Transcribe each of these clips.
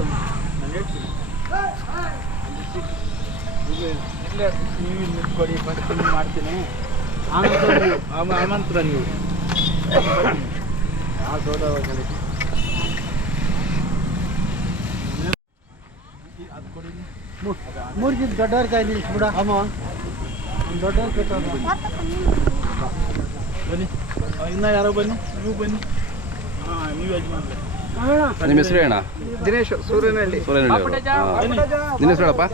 ನಾನು ಹೇಳ್ತೀನಿ ಇಲ್ಲೇ ಇಲ್ಲೇ ನೀವು ಇಲ್ಲಿ ನಿಂತ್ಕೊಳ್ಳಿ ಬರ್ತೀನಿ ಮಾಡ್ತೀನಿ ಆನಂತರ ನೀವು ಆಮ ಆಮಂತ್ರ ನೀವು ಯಾವ ದೊಡ್ಡವಾಗಲಿ ಮೂರು ಜನ ದೊಡ್ಡವ್ರ ಕೈ ನಿಲ್ಲಿಸ್ಬಿಡ ಅಮ್ಮ ಒಂದು ದೊಡ್ಡವ್ರ ಕೈ ತಗೊಂಡು ಬನ್ನಿ ಆ, ಇನ್ನ ಯಾರೋ ಬನ್ನಿ ನೀವು ಬನ್ನಿ ಹಾಂ ನೀವು ಯಜಮಾನ್ರೆ ನಿಮ್ಮ ಹೆಸರು ಅಣ್ಣ ದಿನೇಶ್ ಸೂರ್ಯನಹಳ್ಳಿ. ಸೂರ್ಯನಹಳ್ಳಿ ನಿನ್ನ ಹೆಸರು ಹೇಳಪ್ಪ?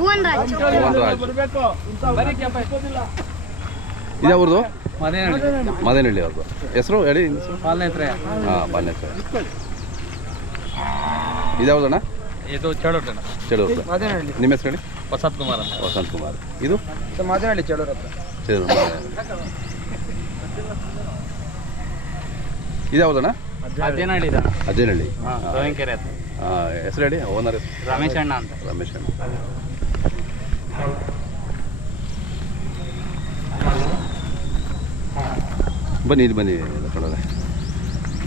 ಭುವನ್ ರಾಜ್ ಭುವನ್ ರಾಜ್. ಬರಬೇಕು ಇದು ಅವ್ರದ್ದು ಮನೆ ಮದನಹಳ್ಳಿ ಅವ್ರದ್ದು ಹೆಸರು ಹೇಳಿ ನಿಮ್ಮ ಹಾಂ ಬಾಲ್ಯ ಇದು ಯಾವ್ದಣ್ಣ? ಇದು ಚೇಳೂರು ಚೆಳೂರು ಮದನಹಳ್ಳಿ. ನಿಮ್ಮ ಹೆಸರು ಹೇಳಿ? ವಸಂತ್ ಕುಮಾರ್ ಅಂತ. ವಸಂತ್ ಕುಮಾರ್ ಇದು ಮದನಹಳ್ಳಿ ಚಳೂರ್ ಹತ್ರ. ಚೆಳೂರು ಇದು ಯಾವ್ದಣ್ಣ? ಅದೇನಹಳ್ಳಿ ಅಜ್ಜನಹಳ್ಳಿ ಹೆಸರು ಹೇಳಿ ಓನರ್ ರಮೇಶ್ ಅಣ್ಣ ಅಂತ. ರಮೇಶ್ ಅಣ್ಣ. ಬನ್ನಿ ಇಲ್ಲಿ ಬನ್ನಿ ಕಡೆ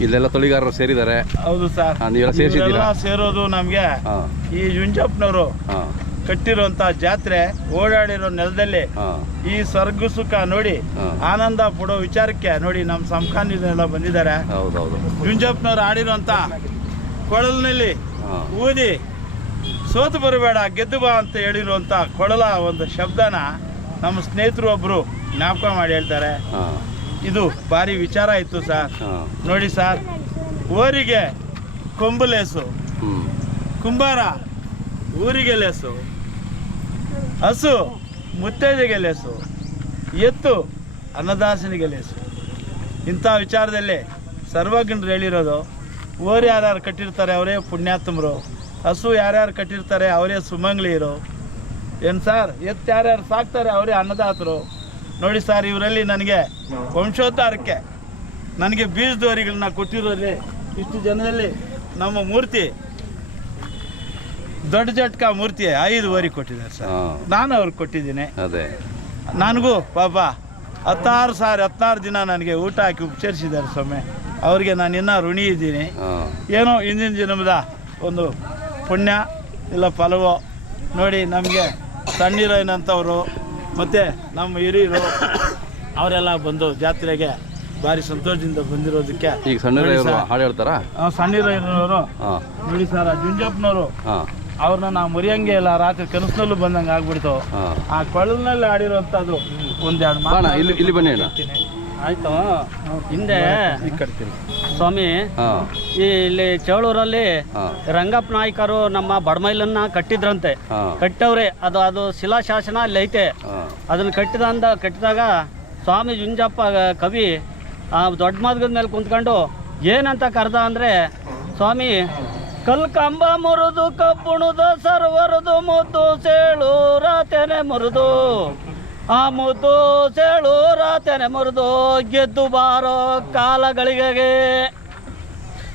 ಇಲ್ಲೆಲ್ಲ ತೊಳಿಗಾರರು ಸೇರಿದ್ದಾರೆ. ಹೌದು ಸರ್. ನೀವೆಲ್ಲ ಸೇರಿಸಿದ್ದೀರಾ? ಸೇರೋದು ನಮಗೆ. ಹಾಂ. ಈ ಜುಂಜಪ್ಪನವರು ಹಾಂ. ಕಟ್ಟಿರುವಂತ ಜಾತ್ರೆ ಓಡಾಡಿರೋ ನೆಲದಲ್ಲಿ ಈ ಸ್ವರ್ಗ ಸುಖ ನೋಡಿ. ಆನಂದ ಪಡೋ ವಿಚಾರಕ್ಕೆ ನೋಡಿ ನಮ್ಮ ಸಂಖಾನಿನೆಲ್ಲ ಬಂದಿದ್ದಾರೆ. ಜುಂಜಪ್ಪನವ್ರು ಆಡಿರೋಂಥ ಕೊಳಲಿನಲ್ಲಿ ಊದಿ ಸೋತು ಬರಬೇಡ ಗೆದ್ದು ಬಾ ಅಂತ ಹೇಳಿರುವಂಥ ಕೊಳಲ ಒಂದು ಶಬ್ದನ ನಮ್ಮ ಸ್ನೇಹಿತರು ಒಬ್ಬರು ಜ್ಞಾಪಕ ಮಾಡಿ ಹೇಳ್ತಾರೆ. ಇದು ಭಾರಿ ವಿಚಾರ ಇತ್ತು ಸರ್. ನೋಡಿ ಸರ್ ಓರಿಗೆ ಕೊಂಬು ಲೇಸು. ಕುಂಬಾರ ಊರಿಗೆ ಲೇಸು. ಹಸು ಮುತ್ತೈದೆಗೆ ಲೇಸು ಎತ್ತು ಅನ್ನದಾಸನಿಗೆ ಲೇಸು ಇಂಥ ವಿಚಾರದಲ್ಲಿ ಸರ್ವಜ್ಞರು ಹೇಳಿರೋದು, ಓರ್ ಯಾರ್ಯಾರು ಕಟ್ಟಿರ್ತಾರೆ ಅವರೇ ಪುಣ್ಯಾತ್ಮರು, ಹಸು ಯಾರ್ಯಾರು ಕಟ್ಟಿರ್ತಾರೆ ಅವರೇ ಸುಮಂಗ್ಲಿಯರು. ಏನು ಸರ್ ಎತ್ತು ಯಾರ್ಯಾರು ಸಾಕ್ತಾರೆ ಅವರೇ ಅನ್ನದಾತರು. ನೋಡಿ ಸರ್, ಇವರಲ್ಲಿ ನನಗೆ ವಂಶೋದ್ಧಾರಕ್ಕೆ, ನನಗೆ ಬೀಜದವರಿಗಳನ್ನ ಕೊಟ್ಟಿರೋದ್ರಿ ಇಷ್ಟು ಜನದಲ್ಲಿ ನಮ್ಮ ಮೂರ್ತಿ ದೊಡ್ಡ ಜಟ್ಕ ಮೂರ್ತಿ ಐದು ವರಿ ಕೊಟ್ಟಿದ್ದಾರೆ ಸರ್. ನಾನು ಅವ್ರಿಗೆ ಕೊಟ್ಟಿದ್ದೀನಿ. ಅದೇ. ನನಗೂ ಪಾಪ ಹತ್ತಾರು ಸಾವಿರ ಹತ್ತಾರು ದಿನ ನನಗೆ ಊಟ ಹಾಕಿ ಉಪಚರಿಸಿದ್ದಾರೆ ಸ್ವಾಮಿ. ಅವ್ರಿಗೆ ನಾನು ಇನ್ನೂ ಋಣಿ ಇದ್ದೀನಿ. ಏನೋ ಹಿಂದಿನ ಜನ್ಮದ ಒಂದು ಪುಣ್ಯ ಇಲ್ಲ ಫಲವೋ ನೋಡಿ ನಮಗೆ ಸಣ್ಣಿರೋನಂಥವ್ರು ಮತ್ತು ನಮ್ಮ ಹಿರಿಯರು ಅವರೆಲ್ಲ ಬಂದು ಜಾತ್ರೆಗೆ ಭಾರಿ ಸಂತೋಷದಿಂದ ಬಂದಿರೋದಕ್ಕೆ ಈಗ ಸಣ್ಣ ಹಾಡು ಹೇಳ್ತಾರಾ? ಸಣ್ಣ ನೋಡಿ ಸರ್ ಜುಂಜಪ್ಪನವರು ಅವ್ರನ್ನ ನಾವು ಮುರಿಯಂಗೆ ಇಲ್ಲ ರಾತ್ರಿ ಕನಸಿನಲ್ಲೂ ಬಂದಂಗೆ ಆಗ್ಬಿಡ್ತು. ಆ ಕೊಳಲ್ನಲ್ಲಿ ಆಡಿರೋಂಥದ್ದು ಒಂದೆರಡು ಬಾಣ ಇಲ್ಲಿ ಇಲ್ಲಿ ಬನ್ನಿ ಆಯ್ತು. ಹಿಂದೆ ಸ್ವಾಮಿ ಈ ಇಲ್ಲಿ ಚೌಳೂರಲ್ಲಿ ರಂಗಪ್ಪ ನಾಯ್ಕರು ನಮ್ಮ ಬಡಮೈಲನ್ನ ಕಟ್ಟಿದ್ರಂತೆ. ಕಟ್ಟವ್ರೆ ಅದು ಅದು ಶಿಲಾಶಾಸನ ಅಲ್ಲಿ ಐತೆ. ಅದನ್ನ ಅದನ್ನು ಕಟ್ಟಿದಂದ ಕಟ್ಟಿದಾಗ ಸ್ವಾಮಿ ಜುಂಜಪ್ಪ ಕವಿ ಆ ದೊಡ್ಡ ಮದ್ಗದ ಮೇಲೆ ಕುಂತ್ಕೊಂಡು ಏನಂತ ಕರೆದ ಅಂದರೆ ಸ್ವಾಮಿ ಕಲ್ಕಂಬ ಮುರಿದು ಕಬ್ಬುಣದ ಸರ್ವರದು ಮುದ್ದು ಸೇಳು ರಾತೆನೆ ಮುರಿದು. ಆ ಮುದ್ದು ಸೇಳು ರಾತೆನೆ ಮುರಿದು ಗೆದ್ದು ಬಾರೋ ಕಾಲಗಳಿಗೆ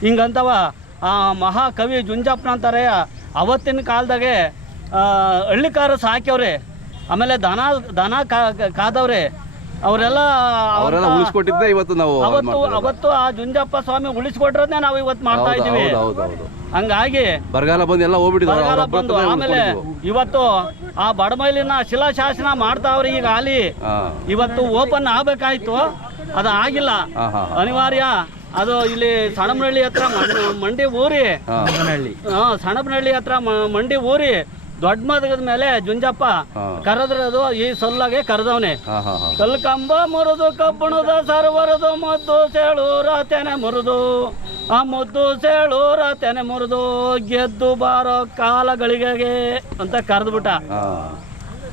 ಹಿಂಗಂತವ ಆ ಮಹಾಕವಿ ಜುಂಜಪ್ಪನ ಅಂತಾರೆ ಅವತ್ತಿನ ಕಾಲದಾಗೆ ಹಳ್ಳಿಕಾರ ಸಾಕ್ಯವ್ರೆ ಆಮೇಲೆ ದನ ದನ ಕಾ- ಕಾದವ್ರೆ ಅವರೆಲ್ಲ ಉಳಿಸ್ಕೊಟ್ಟಿದ್ದೆ ಇವತ್ತು ನಾವು ಅವತ್ತು ಅವತ್ತು ಆ ಜುಂಜಪ್ಪ ಸ್ವಾಮಿ ಉಳಿಸ್ಕೊಟ್ರದ್ನೇ ನಾವು ಇವತ್ತು ಮಾಡ್ತಾ ಇದ್ದೀವಿ. ಹಂಗಾಗಿ ಬರಗಾಲ ಬಂದು ಎಲ್ಲ ಬರಗಾಲ ಬಂದು ಆಮೇಲೆ ಇವತ್ತು ಆ ಬಡಮೈಲಿನ ಶಿಲಾಶಾಸನ ಮಾಡ್ತಾವ್ರಿ ಈಗ ಅಲ್ಲಿ. ಇವತ್ತು ಓಪನ್ ಆಗ್ಬೇಕಾಯ್ತು ಅದು ಆಗಿಲ್ಲ. ಅನಿವಾರ್ಯ ಅದು ಇಲ್ಲಿ ಸಣಬನಹಳ್ಳಿ ಹತ್ರ ಮಂಡಿ ಊರಿ. ಹಾಂ. ಸಣಬನಹಳ್ಳಿ. ಹತ್ರ ಮಂಡಿ ಊರಿ ದೊಡ್ಡ ಮದಗದ ಮೇಲೆ ಜುಂಜಪ್ಪ ಕರೆದ್ರದು ಈ ಸೊಲ್ಲಾಗೆ ಕರೆದವನೆ. ಕಲ್ಕಂಬ ಮುರಿದು ಕಬ್ಬಣದ ಸರ್ವರದು ಮದ್ದು ಸೇಳು ತೆನೆ ಮುರಿದು. ಆ ಮುದ್ದು ಸೇಳೂರ ತೆನೆ ಮುರಿದು ಗೆದ್ದು ಬಾರೋ ಕಾಲಗಳಿಗೆ ಅಂತ ಕರೆದ್ಬಿಟ್ಟ ಬಿಟ್ಟ.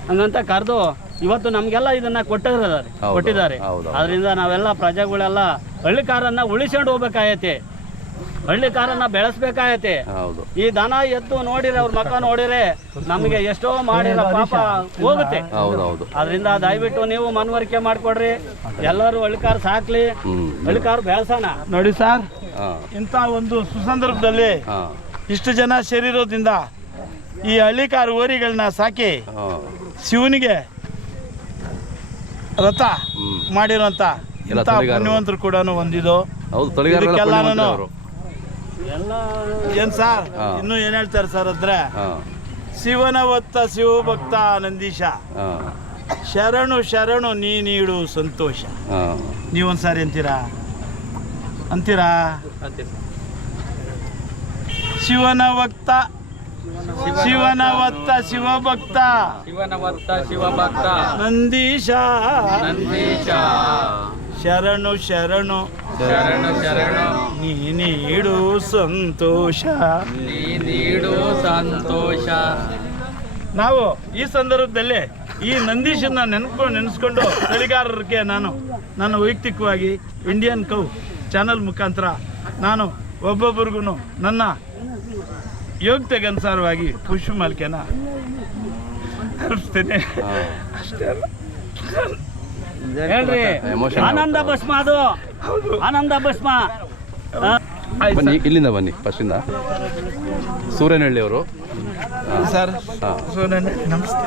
ಹಂಗಂತ ಕರೆದು ಇವತ್ತು ನಮಗೆಲ್ಲ ಇದನ್ನ ಕೊಟ್ಟಿದ್ದಾರೆ. ಕೊಟ್ಟಿದ್ದಾರೆ. ಅದರಿಂದ ನಾವೆಲ್ಲ ಪ್ರಜೆಗಳೆಲ್ಲ ಹಳ್ಳಿಕಾರನ್ನ ಉಳಿಸ್ಕೊಂಡು ಹೋಗ್ಬೇಕಾಯತಿ ಹಳ್ಳಿಕಾರನ್ನ ಬೆಳೆಸ್ಬೇಕಾಯತಿ ಹೌದು. ಈ ದನ ಎದ್ದು ನೋಡಿರೆ ಅವ್ರ ಮಕ್ಕ ನೋಡಿರೆ ನಮಗೆ ಎಷ್ಟೋ ಮಾಡಿರ ಪಾಪ ಹೋಗುತ್ತೆ. ಹೌದು ಹೌದು. ಅದರಿಂದ ದಯವಿಟ್ಟು ನೀವು ಮನವರಿಕೆ ಮಾಡ್ಕೊಡ್ರಿ. ಎಲ್ಲರೂ ಹಳ್ಳಿಕಾರ ಸಾಕ್ಲಿ. ಹಳ್ಳಿ ಹಳ್ಳಿಕಾರ ಬೆಳೆಸೋಣ. ನೋಡಿ ಸರ್ ಇಂಥ ಒಂದು ಸುಸಂದರ್ಭದಲ್ಲಿ ಇಷ್ಟು ಜನ ಸೇರಿರೋದ್ರಿಂದ ಈ ಹಳ್ಳಿಕಾರು ಓರಿಗಳನ್ನ ಸಾಕಿ ಶಿವನಿಗೆ ರಥ ಮಾಡಿರುವಂತ ಮಾಡಿರೋಂಥ ಇಂಥ. ಪುಣ್ಯವಂತರು ಕೂಡ ಒಂದಿದು. ಹೌದು ತೊಳಿಗಾರರೆಲ್ಲ ಅವರು. ಎಲ್ಲ ಏನ್ ಸರ್. ಇನ್ನು ಏನ್ ಹೇಳ್ತಾರೆ ಸರ್ ಅಂದ್ರೆ ಶಿವನ ಒತ್ತ ಶಿವಭಕ್ತ ನಂದೀಶ. ಶರಣು ಶರಣು ನೀ ನೀಡು ಸಂತೋಷ. ನೀವೊಂದ್ಸಾರಿ ಅಂತೀರಾ? ಅಂತೀರಾ? ಶಿವನ ಭಕ್ತ ಶಿವನ ಒತ್ತ ಶಿವಭಕ್ತ ಶಿವನ ಭಕ್ತ. ಶಿವಭಕ್ತ ನಂದೀಶ. ನಂದೀಶ. ಶರಣು ಶರಣು. ಶರಣು ಶರಣು. ನೀ ನೀಡು ಸಂತೋಷ. ನೀ ನೀಡು ಸಂತೋಷ. ನಾವು ಈ ಸಂದರ್ಭದಲ್ಲಿ ಈ ನಂದೀಶನ್ನ ನೆನ್ಕೊಂಡು ನೆನೆಸ್ಕೊಂಡು ತಳಿಗಾರರಿಗೆ ನಾನು ನನ್ನ ವೈಯಕ್ತಿಕವಾಗಿ ಇಂಡಿಯನ್ ಕೌ ಚಾನಲ್ ಮುಖಾಂತರ ನಾನು ಒಬ್ಬೊಬ್ಬರಿಗೂ ನನ್ನ ಯೋಗ್ಯತೆಗೆ ಅನುಸಾರವಾಗಿ ಪುಷ್ಪ ಮಾಲಿಕೆನ ಅರ್ಪಿಸ್ತೇನೆ ಅಷ್ಟೇ ಅಲ್ಲ. ಹೇಳ್ರಿ. ಆನಂದ. ಭಸ್ಮ ಅದು. ಆನಂದ ಭಸ್ಮ. ಬನ್ನಿ ಇಲ್ಲಿಂದ ಬನ್ನಿ ಫಸ್ಟಿಂದ ಸೂರ್ಯನಹಳ್ಳಿ ಅವರು. ಸರ್ ನಮಸ್ತೆ.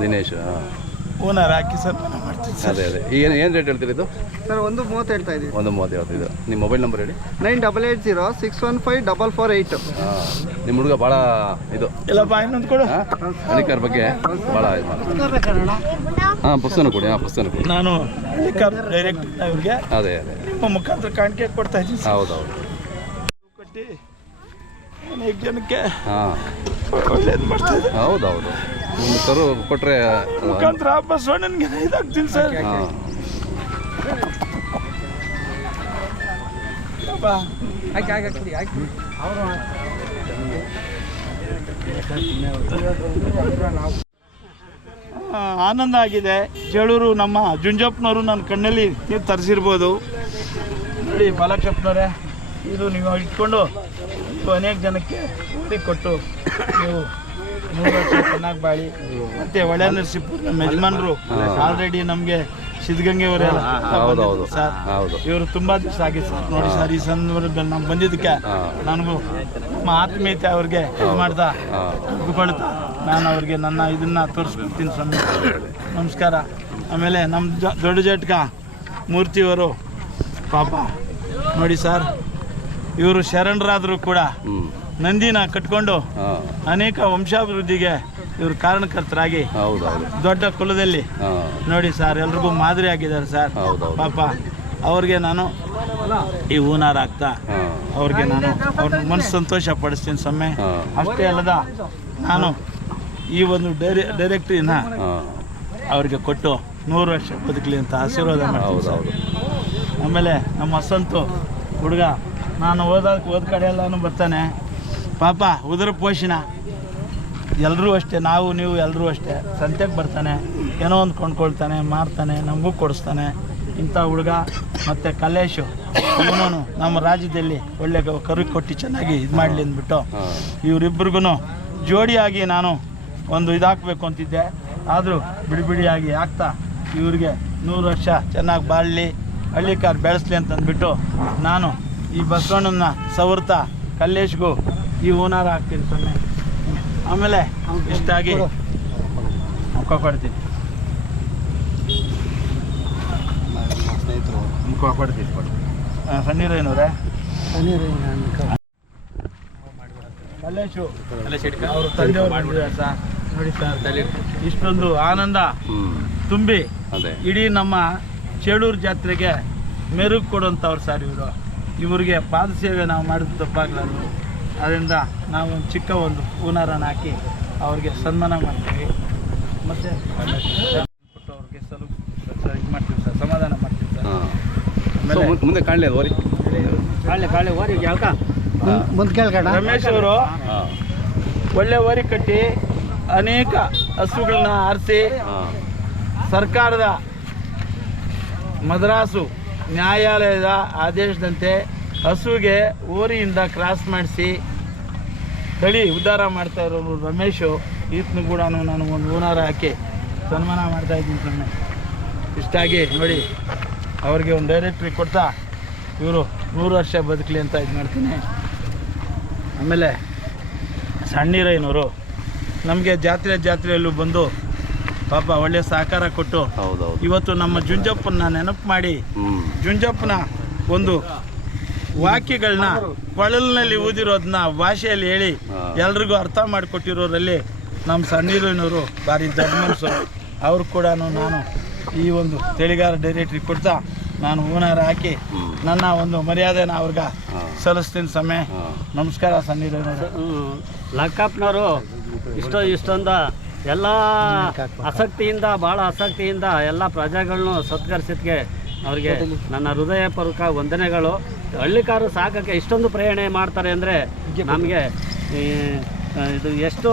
ದಿನೇಶ್. ಹಾಂ. ಓನರ್ ಹಾಕಿ ಸನ್ಮಾನ ಮಾಡ್ತೀನಿ ಸರ್. ಅದೇ ಅದೇ. ಏನು ಏನು ರೇಟ್ ಹೇಳ್ತೀರಿ ಇದು? ಸರ್ ಒಂದು ಮೂವತ್ತು ಹೇಳ್ತಾ ಇದ್ದೀವಿ. ಒಂದು ಮೂವತ್ತು ಯಾವತ್ತು ಇದು ನಿಮ್ಮ ಮೊಬೈಲ್ ನಂಬರ್ ಹೇಳಿ. Nine double eight zero six one five double four eight ಹಾಂ. ನಿಮ್ಮ ಹುಡುಗ ಭಾಳ ಇದು. ಇಲ್ಲಪ್ಪ ಇನ್ನೊಂದು ಕೊಡು. ಹಾಂ? ಹಣಿಕಾರ್ ಬಗ್ಗೆ ಭಾಳ ಇದು ಮಾಡ್ತಾರೆ ಹಾಂ ಪುಸ್ತಕ ಕೊಡಿ ಹಾಂ ಪುಸ್ತಕ ಕೊಡಿ. ನಾನು ಹಳ್ಳಿಕಾರ್ ಡೈರೆಕ್ಟ್ ಅವ್ರಿಗೆ ಅದೇ ಅದೇ. ನಿಮ್ಮ ಮುಖಾಂತರ ಕಾಣಿಕೆ ಕೊಡ್ತಾ ಇದ್ದೀನಿ ಸರ್. ಹೌದು ಹೌದು. ಕೊಟ್ಟು ಅನೇಕ ಜನಕ್ಕೆ ಹಾಂ. ಒಳ್ಳೇದು ಮಾಡ್ತಾ ಹೌದು ಹೌದು. ಕರು ಕೊಟ್ಟರೆ ಮುಖಾಂತರ ಬಸವಣ್ಣನಿಗೆ ಇದಾಗ್ತೀನಿ ಸರ್ ಆನಂದ ಆಗಿದೆ. ಜೇಳೂರು ನಮ್ಮ ಜುಂಜಪ್ಪನವರು ನನ್ನ ಕಣ್ಣಲ್ಲಿ ನೀರು ತರಿಸಿರ್ಬೋದು. ನೋಡಿ ಬಾಲಕ್ಷಪ್ಪನವ್ರೆ ಇದು ನೀವು ಇಟ್ಕೊಂಡು ಅನೇಕ ಜನಕ್ಕೆ ಓದಿ ಕೊಟ್ಟು ನೀವು ಚೆನ್ನಾಗಿ ಬಾಳಿ ಮತ್ತೆ ಒಳ್ಳೆ ನರಸೀಪುರ ನಮ್ಮ ಯಜಮಾನರು. ಆಲ್ರೆಡಿ ನಮಗೆ ಸಿದ್ಧಗಂಗೆ. ಸರ್. ಹೌದು. ಇವರು ತುಂಬಾ ದಿವಸ ಆಗಿದೆ ಸರ್. ನೋಡಿ ಸರ್ ಈ ಸಂದರ್ಭದಲ್ಲಿ ನಾವು ಬಂದಿದ್ದಕ್ಕೆ ನನಗೂ ನಮ್ಮ ಆತ್ಮೀಯತೆ ಅವ್ರಿಗೆ ಇದು ಮಾಡ್ತಾ ನಾನು ಅವ್ರಿಗೆ ನನ್ನ ಇದನ್ನ ತೋರಿಸ್ಕೊಡ್ತೀನಿ ಸ್ವಾಮಿ. ನಮಸ್ಕಾರ. ಆಮೇಲೆ ನಮ್ಮ ದೊಡ್ಡ ಜಟ್ಕ ಮೂರ್ತಿಯವರು ಪಾಪ. ನೋಡಿ ಸರ್ ಇವರು ಶರಣರಾದರೂ ಕೂಡ ನಂದಿನ ಕಟ್ಕೊಂಡು ಅನೇಕ ವಂಶಾಭಿವೃದ್ಧಿಗೆ ಇವರು ಕಾರಣಕರ್ತರಾಗಿ ದೊಡ್ಡ ಕುಲದಲ್ಲಿ ನೋಡಿ ಸರ್ ಎಲ್ರಿಗೂ ಮಾದರಿ ಆಗಿದ್ದಾರೆ ಸರ್. ಪಾಪ ಅವ್ರಿಗೆ ನಾನು ಈ ಹೂನಾರ ಆಗ್ತಾ ಅವ್ರಿಗೆ ನಾನು ಅವ್ರ ಮನಸ್ಸು ಸಂತೋಷ ಪಡಿಸ್ತೀನಿ ಸೊಮ್ಮೆ ಅಷ್ಟೇ ಅಲ್ಲದ ನಾನು ಈ ಒಂದು ಡೈರೆ ಡೈರೆಕ್ಟ್ರಿನ ಅವ್ರಿಗೆ ಕೊಟ್ಟು ನೂರು ವರ್ಷ ಬದುಕಲಿ ಅಂತ ಆಶೀರ್ವಾದ ಮಾಡ್ತೀನಿ ಆಮೇಲೆ ನಮ್ಮ ವಸಂತು ಹುಡುಗ ನಾನು ಓದೋದಕ್ಕೆ ಓದ್ ಕಡೆ ಎಲ್ಲಾನು ಬರ್ತಾನೆ. ಪಾಪ ಉದುರು ಪೋಷಣ ಎಲ್ಲರೂ ಅಷ್ಟೇ ನಾವು ನೀವು ಎಲ್ಲರೂ ಅಷ್ಟೇ. ಸಂತೆಗೆ ಬರ್ತಾನೆ ಏನೋ ಒಂದು ಕೊಂಡ್ಕೊಳ್ತಾನೆ ಮಾರ್ತಾನೆ ನಮಗೂ ಕೊಡಿಸ್ತಾನೆ. ಇಂಥ ಹುಡುಗ ಮತ್ತು ಕಲೇಶು ಇವನು ನಮ್ಮ ರಾಜ್ಯದಲ್ಲಿ ಒಳ್ಳೆ ಕರು ಕೊಟ್ಟು ಚೆನ್ನಾಗಿ ಇದು ಮಾಡಲಿ ಅಂದ್ಬಿಟ್ಟು ಇವರಿಬ್ರಿಗೂ ಇವರಿಬ್ಬರಿಗೂ ಜೋಡಿಯಾಗಿ ನಾನು ಒಂದು ಇದಾಕಬೇಕು ಅಂತಿದ್ದೆ. ಆದರೂ ಬಿಡಿ ಬಿಡಿಯಾಗಿ ಆಗ್ತಾ ಇವ್ರಿಗೆ ನೂರು ವರ್ಷ ಚೆನ್ನಾಗಿ ಬಾಳಲಿ ಹಳ್ಳಿಕಾರ್ ಬೆಳೆಸ್ಲಿ ಅಂತಂದ್ಬಿಟ್ಟು ನಾನು ಈ ಬಸವಣ್ಣನ ಸವರ್ತಾ ಕಲ್ಲೇಶ್ಗೂ ಈ ಓನರ್ ಹಾಕ್ತೀನಿ ಸೊನ್ನೆ ಆಮೇಲೆ ಇಷ್ಟಾಗಿ ಮುಖ ಕೊಡ್ತೀನಿ. ಮುಖ ಕೊಡ್ತೀನಿ ಕೊಡು. ಸಣ್ಣೀರೇನವ್ರೆ ತಂದೆ ಅವರು ತಂದೆಯವರು ಸರ್ ನೋಡಿ ಸರ್ ಇಷ್ಟೊಂದು ಆನಂದ. ತುಂಬಿ. ಇಡೀ ನಮ್ಮ ಚೇಳೂರು ಜಾತ್ರೆಗೆ ಮೆರುಗು ಕೊಡುವಂಥವ್ರು ಸರ್ ಇವರು. ಇವರಿಗೆ ಪಾದ ಸೇವೆ ನಾವು ಮಾಡಿದ ತಪ್ಪಾಗ್ಲಾರ್ದು. ಅದರಿಂದ ನಾವು ಒಂದು ಚಿಕ್ಕ ಒಂದು ಹೂನಾರನ್ನು ಹಾಕಿ ಅವ್ರಿಗೆ ಸನ್ಮಾನ ಮಾಡ್ತೀವಿ. ಮತ್ತು ಕೊಟ್ಟು ಅವ್ರಿಗೆ ಸ್ವಲ್ಪ ಇದು ಮಾಡ್ತೀವಿ ಸರ್ ಸಮಾಧಾನ ಮಾಡ್ತೀವಿ ಸರ್. ಮುಂದೆ ಕಾಣಲಿ ಕಾಳೆ ಕಾಳೆ ಓರಿಗೆ ಯಾಕ ಮುಂದೆ ಕೇಳ್ಕಣ. ರಮೇಶ್ ಅವರು ಒಳ್ಳೆ ವರಿ ಕಟ್ಟಿ ಅನೇಕ ಹಸುಗಳನ್ನ ಆರಿಸಿ ಸರ್ಕಾರದ ಮದ್ರಾಸು ನ್ಯಾಯಾಲಯದ ಆದೇಶದಂತೆ ಹಸುಗೆ ಓರಿಯಿಂದ ಕ್ರಾಸ್ ಮಾಡಿಸಿ ತಳಿ ಉದ್ಧಾರ ಮಾಡ್ತಾ ಇರೋರು ರಮೇಶು ಈತನು ಕೂಡ ನಾನು ಒಂದು ಓನಾರ ಹಾಕಿ ಸನ್ಮಾನ ಮಾಡ್ತಾ ಇದ್ದೀನಿ ಸೊನ್ನೆ ಇಷ್ಟಾಗಿ ನೋಡಿ ಅವ್ರಿಗೆ ಒಂದು ಡೈರೆಕ್ಟ್ರಿ ಕೊಡ್ತಾ ಇವರು ನೂರು ವರ್ಷ ಬದುಕಲಿ ಅಂತ ಇದು ಮಾಡ್ತೀನಿ. ಆಮೇಲೆ ಸಣ್ಣೀರೈನವರು ನಮಗೆ ಜಾತ್ರೆ ಜಾತ್ರೆಯಲ್ಲೂ ಬಂದು ಪಾಪ ಒಳ್ಳೆ ಸಹಕಾರ ಕೊಟ್ಟು ಹೌದು ಹೌದು ಇವತ್ತು ನಮ್ಮ ಜುಂಜಪ್ಪನ ನೆನಪು ಮಾಡಿ ಜುಂಜಪ್ಪನ ಒಂದು ವಾಕ್ಯಗಳನ್ನ ಕೊಳಲಿನಲ್ಲಿ ಊದಿರೋದನ್ನ ಭಾಷೆಯಲ್ಲಿ ಹೇಳಿ. ಎಲ್ರಿಗೂ ಅರ್ಥ ಮಾಡಿಕೊಟ್ಟಿರೋರಲ್ಲಿ ನಮ್ಮ ಸಣ್ಣೀರಿನವರು ಭಾರಿ ದೊಡ್ಡ ಮನಸ್ಸು ಅವ್ರು ಕೂಡ ನಾನು ಈ ಒಂದು ತೆಳಿಗಾರ ಡೈರೆಕ್ಟ್ರಿಗೆ ಕೊಡ್ತಾ ನಾನು ಹೂನಾರ ಹಾಕಿ ನನ್ನ ಒಂದು ಮರ್ಯಾದೆನ ಅವ್ರಿಗೆ. ಸಲ್ಲಿಸ್ತೀನಿ ಸಮಯ ನಮಸ್ಕಾರ ಸಣ್ಣೀರಿನವರು ಲಕ್ಕಪ್ಪನವರು ಇಷ್ಟೋ ಇಷ್ಟೊಂದ ಎಲ್ಲ ಆಸಕ್ತಿಯಿಂದ ಭಾಳ ಆಸಕ್ತಿಯಿಂದ ಎಲ್ಲ ಪ್ರಜೆಗಳನ್ನು ಸತ್ಕರಿಸಿದ್ಗೆ ಅವ್ರಿಗೆ ನನ್ನ ಹೃದಯಪೂರ್ವಕ ವಂದನೆಗಳು. ಹಳ್ಳಿಕಾರು ಸಾಕಕ್ಕೆ ಇಷ್ಟೊಂದು ಪ್ರಯಾಣ ಮಾಡ್ತಾರೆ ಅಂದರೆ ನಮಗೆ ಇದು ಎಷ್ಟು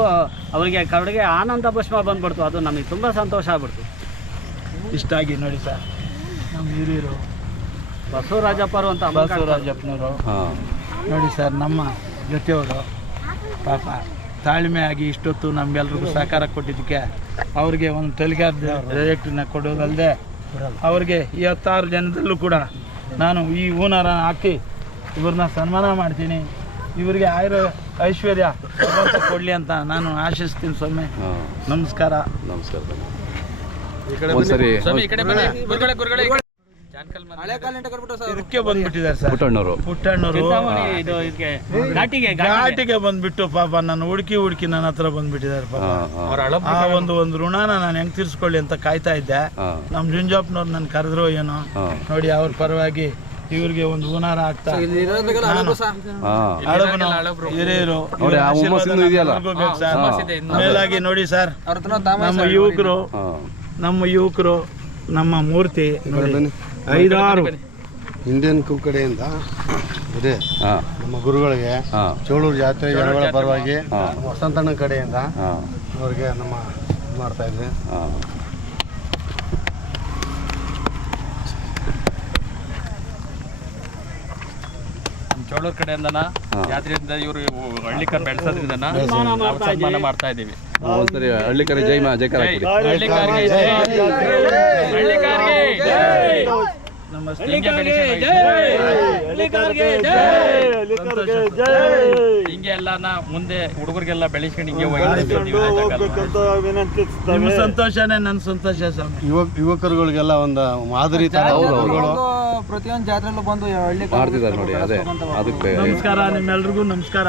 ಅವರಿಗೆ ಕಡೆಗೆ ಆನಂದ ಭಸ್ಮ ಬಂದ್ಬಿಡ್ತು. ಅದು ನಮಗೆ ತುಂಬ ಸಂತೋಷ ಆಗ್ಬಿಡ್ತು. ಇಷ್ಟಾಗಿ ನೋಡಿ ಸರ್. ನಮ್ಮ ಹಿರಿಯರು. ಬಸವರಾಜಪ್ಪರು ಅಂತ ಬಸವರಾಜಪ್ಪನವರು. ನೋಡಿ ಸರ್ ನಮ್ಮ ಜೊತೆಯವರು. ಪಾಪ ತಾಳ್ಮೆ ಆಗಿ ಇಷ್ಟೊತ್ತು ನಮಗೆಲ್ರಿಗೂ ಸಹಕಾರ ಕೊಟ್ಟಿದ್ದಕ್ಕೆ ಅವ್ರಿಗೆ ಒಂದು ತೆಲಿಗಾರ ಡೈರೆಕ್ಟ್ನ ಕೊಡೋದಲ್ಲದೆ ಅವ್ರಿಗೆ ಇವತ್ತಾರು ಜನದಲ್ಲೂ ಕೂಡ ನಾನು ಈ ಓನರ ಹಾಕಿ ಇವ್ರನ್ನ ಸನ್ಮಾನ ಮಾಡ್ತೀನಿ. ಇವರಿಗೆ ಆಯುರ ಐಶ್ವರ್ಯ ಕೊಡಲಿ ಅಂತ ನಾನು ಆಶಿಸ್ತೀನಿ ಸ್ವಾಮಿ. ನಮಸ್ಕಾರ. ನಮಸ್ಕಾರ ಇದಕ್ಕೆ ಬಂದ್ಬಿಟ್ಟಿದ್ದಾರೆ ಸರ್. ಪುಟ್ಟಣ್ಣವರು. ಪುಟ್ಟಣ್ಣವರು. ಚಿಂತಾಮಣಿ ಇದು ಇದಕ್ಕೆ. ಘಾಟಿಗೆ ಬಂದ್ಬಿಟ್ಟು ಪಾಪ ನಾನು ಹುಡುಕಿ ಹುಡುಕಿ ನನ್ನ ಹತ್ರ ಬಂದ್ಬಿಟ್ಟಿದ್ದಾರೆ ಪಾಪ. ಆ ಒಂದು ಒಂದು ಋಣಾನ ನಾನು ಹೆಂಗ್ ತೀರ್ಸ್ಕೊಳ್ಳಿ ಅಂತ ಕಾಯ್ತಾ ಇದ್ದೆ. ನಮ್ ನಮ್ಮ ಜುಂಜಪ್ಪನವ್ರು ನನ್ನ ಕರೆದ್ರು ಏನೋ. ನೋಡಿ ಅವ್ರ ಪರವಾಗಿ ಇವ್ರಿಗೆ ಒಂದು ಹೂನಾರ ಆಗ್ತಾ. ನಾನು ಹಿರಿಯರು. ಮೇಲಾಗಿ ನೋಡಿ ಸರ್. ನಮ್ಮ ಯುವಕರು ನಮ್ಮ ಯುವಕರು ನಮ್ಮ ಮೂರ್ತಿ ನೋಡಿ. ಐದಾರು. ಇಂಡಿಯನ್ ಕು ಕಡೆಯಿಂದ ಇದೆ. ಹಾಂ. ನಮ್ಮ ಗುರುಗಳಿಗೆ ಹಾಂ. ಚೋಳೂರು ಜಾತ್ರೆ ಜನಗಳ ಪರವಾಗಿ. ವಸಂತಣ್ಣ ಕಡೆಯಿಂದ ಹಾಂ. ಅವ್ರಿಗೆ ನಮ್ಮ ಇದ್ ಮಾಡ್ತಾ ಇದ್ವಿ. ಹಾಂ. ಚೋಳೂರ್ ಕಡೆಯಿಂದನ. ಜಾತ್ರೆಯಿಂದ ಇವರು ಹಳ್ಳಿಕರ್ ಬೆಳೆಸೋದ್ರಿಂದ ಸನ್ಮಾನ ಮಾಡ್ತಾ ಇದ್ದೀವಿ. ಒಂದ್ಸರಿ ಹಳ್ಳಿಕರೆ ಜೈ ಮಾ ಜೈಕಾರ ಹಳ್ಳಿಕಾರ್ಗೆ ಜೈ. ಹಳ್ಳಿಕಾರ್ಗೆ ಜೈ. ನಮ್ಮ! ಹಿಂಗೆ ಎಲ್ಲಾನ ಮುಂದೆ ಹುಡುಗರಿಗೆಲ್ಲ ಬೆಳೆಸ್ಕೊಂಡು ಹಿಂಗೆ ನಿಮ್ಮ ಸಂತೋಷನೇ ನನ್ನ ಸಂತೋಷ ಸ್ವಾಮಿ. ಯುವಕ ಯುವಕರುಗಳಿಗೆಲ್ಲ ಒಂದು ಮಾದರಿ ತರ ಪ್ರತಿಯೊಂದು ಜಾತ್ರೆಲ್ಲೂ ಬಂದು ಹಳ್ಳಿ ಮಾಡ್ತಿದ್ದಾರೆ ನೋಡಿ ಅದೇ. ಅದಕ್ಕೆ ನಮಸ್ಕಾರ ನಿಮ್ಮೆಲ್ರಿಗೂ ನಮಸ್ಕಾರ.